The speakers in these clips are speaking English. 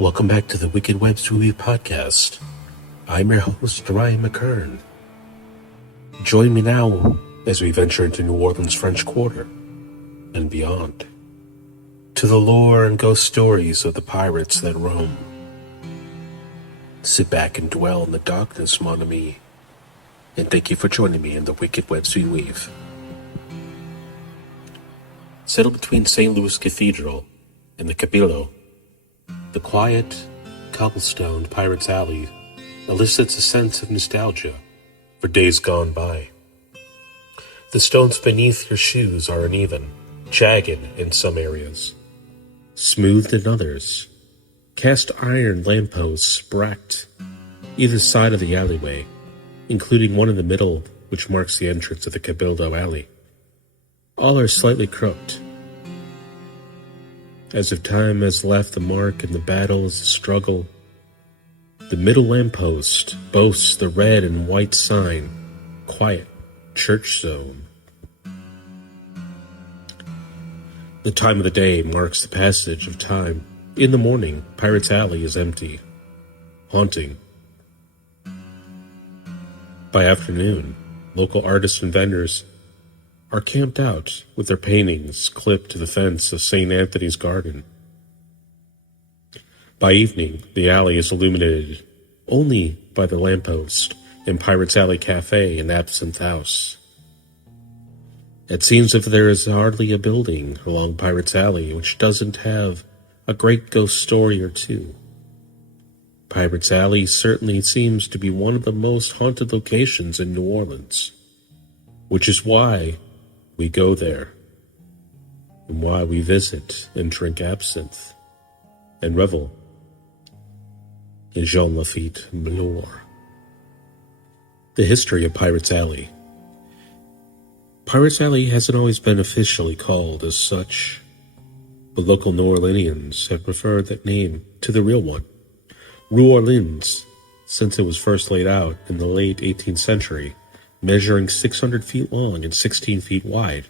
Welcome back to the Wicked Webs We Weave podcast. I'm your host, Ryan McKern. Join me now as we venture into New Orleans' French Quarter and beyond, to the lore and ghost stories of the pirates that roam. Sit back and dwell in the darkness, mon ami, and thank you for joining me in the Wicked Webs We Weave. Settled between St. Louis Cathedral and the Cabildo, the quiet, cobblestoned Pirates Alley elicits a sense of nostalgia for days gone by. The stones beneath your shoes are uneven, jagged in some areas, smoothed in others. Cast iron lampposts spracked either side of the alleyway, including one in the middle which marks the entrance of the Cabildo Alley. All are slightly crooked, as if time has left the mark and the battle is a struggle. The middle lamppost boasts the red and white sign, Quiet Church Zone. The time of the day marks the passage of time. In the morning, Pirates Alley is empty, haunting. By afternoon, local artists and vendors are camped out with their paintings clipped to the fence of St. Anthony's Garden. By evening, the alley is illuminated only by the lamppost and Pirates Alley Cafe and Absinthe House. It seems as if there is hardly a building along Pirates Alley which doesn't have a great ghost story or two. Pirates Alley certainly seems to be one of the most haunted locations in New Orleans, which is why we go there, and why we visit and drink absinthe and revel in Jean Lafitte Malheur. The history of Pirates Alley. Pirates Alley hasn't always been officially called as such, but local New Orleanians have preferred that name to the real one, Rue Orleans, since it was first laid out in the late 18th century. Measuring 600 feet long and 16 feet wide,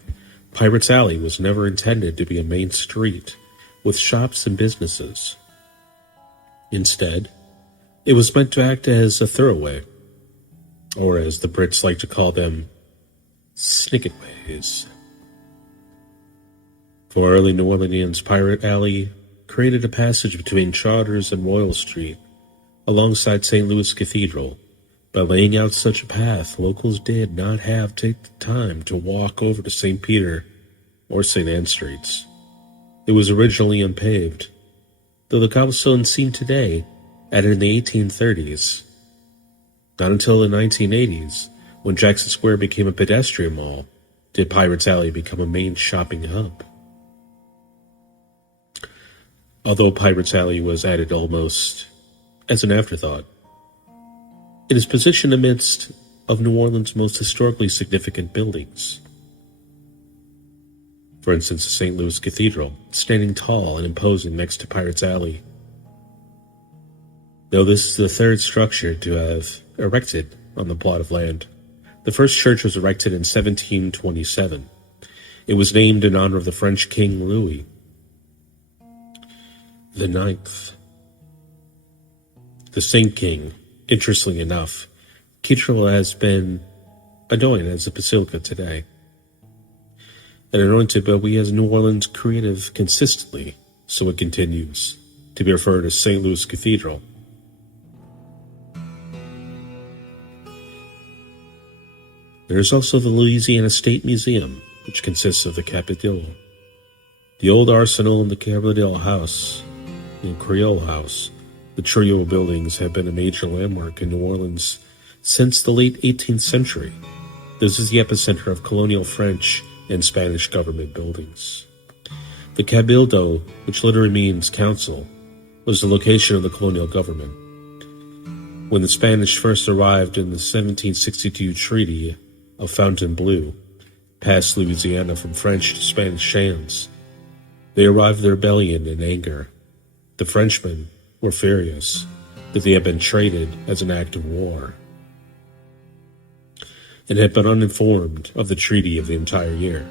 Pirates Alley was never intended to be a main street with shops and businesses. Instead, it was meant to act as a thoroughway, or as the Brits like to call them, snicketways. For early New Orleanians, Pirate Alley created a passage between Chartres and Royal Street, alongside St. Louis Cathedral. By laying out such a path, locals did not have to take the time to walk over to St. Peter or St. Anne Streets. It was originally unpaved, though the cobblestone seen today added in the 1830s. Not until the 1980s, when Jackson Square became a pedestrian mall, did Pirates Alley become a main shopping hub. Although Pirates Alley was added almost as an afterthought, it is positioned amidst of New Orleans' most historically significant buildings. For instance, the St. Louis Cathedral, standing tall and imposing next to Pirates Alley. Though this is the third structure to have erected on the plot of land, the first church was erected in 1727. It was named in honor of the French King Louis the Ninth, the Saint King. Interestingly enough, Cathedral has been anointed as a basilica today, and anointed by we as New Orleans creative consistently, so it continues to be referred as St. Louis Cathedral. There is also the Louisiana State Museum, which consists of the Capitol, the old arsenal and the Capitol House, and Creole House. The trio of buildings have been a major landmark in New Orleans since the late 18th century. This is the epicenter of colonial French and Spanish government buildings. The Cabildo, which literally means council, was the location of the colonial government. When the Spanish first arrived in the 1762 Treaty of Fontainebleau, passed Louisiana from French to Spanish hands, they arrived with rebellion and anger. The Frenchmen were furious that they had been traded as an act of war, and had been uninformed of the treaty of the entire year.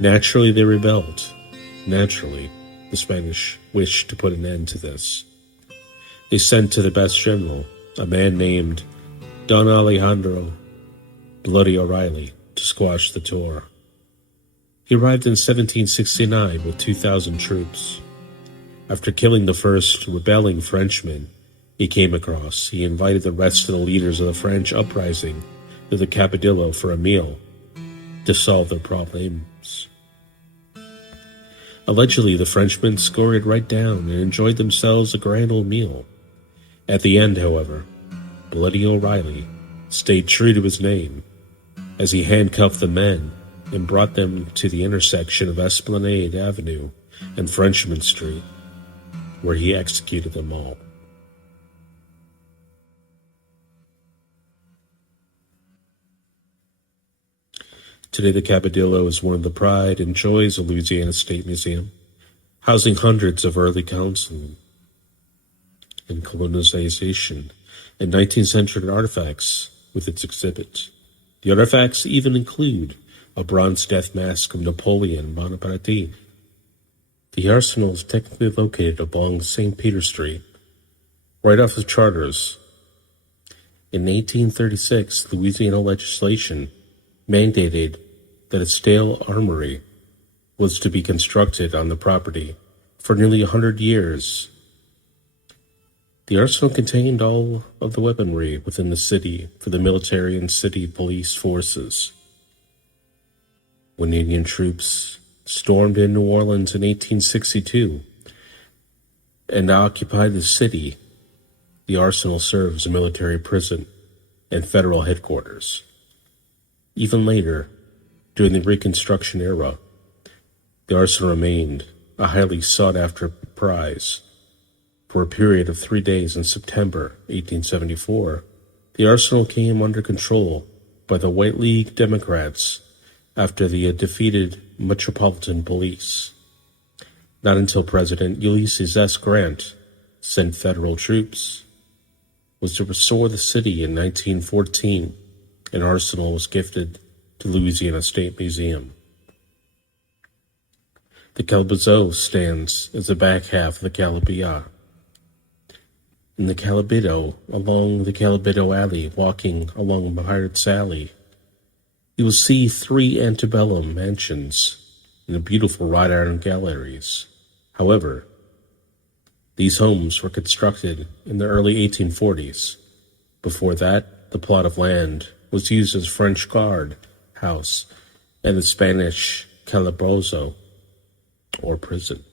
Naturally, they rebelled. Naturally, the Spanish wished to put an end to this. They sent to the best general, a man named Don Alejandro Bloody O'Reilly, to squash the tour. He arrived in 1769 with 2,000 troops. After killing the first rebelling Frenchman he came across, he invited the rest of the leaders of the French uprising to the Capitolio for a meal to solve their problems. Allegedly, the Frenchmen scurried right down and enjoyed themselves a grand old meal. At the end, however, Bloody O'Reilly stayed true to his name as he handcuffed the men and brought them to the intersection of Esplanade Avenue and Frenchmen Street, where he executed them all. Today, the Capitolio is one of the pride and joys of Louisiana State Museum, housing hundreds of early councilmen and colonization and 19th century artifacts with its exhibit. The artifacts even include a bronze death mask of Napoleon Bonaparte. The arsenal is technically located along St. Peter Street, right off of Chartres. In 1836, Louisiana legislation mandated that a steel armory was to be constructed on the property for nearly 100 years. The arsenal contained all of the weaponry within the city for the military and city police forces. When Indian troops stormed in New Orleans in 1862 and occupied the city, the arsenal served as a military prison and federal headquarters. Even later, during the Reconstruction era, the arsenal remained a highly sought-after prize. For a period of 3 days in September 1874, the arsenal came under control by the White League Democrats after the defeated Metropolitan Police. Not until President Ulysses S. Grant sent federal troops was to restore the city in 1914. An arsenal was gifted to Louisiana State Museum. The Calabozo stands as the back half of the Calabia. In the Calabido, along the Calabido Alley, walking along Pirates Alley, you will see 3 antebellum mansions and the beautiful wrought iron galleries. However, these homes were constructed in the early 1840s. Before that, the plot of land was used as French guard house and the Spanish calabozo, or prison.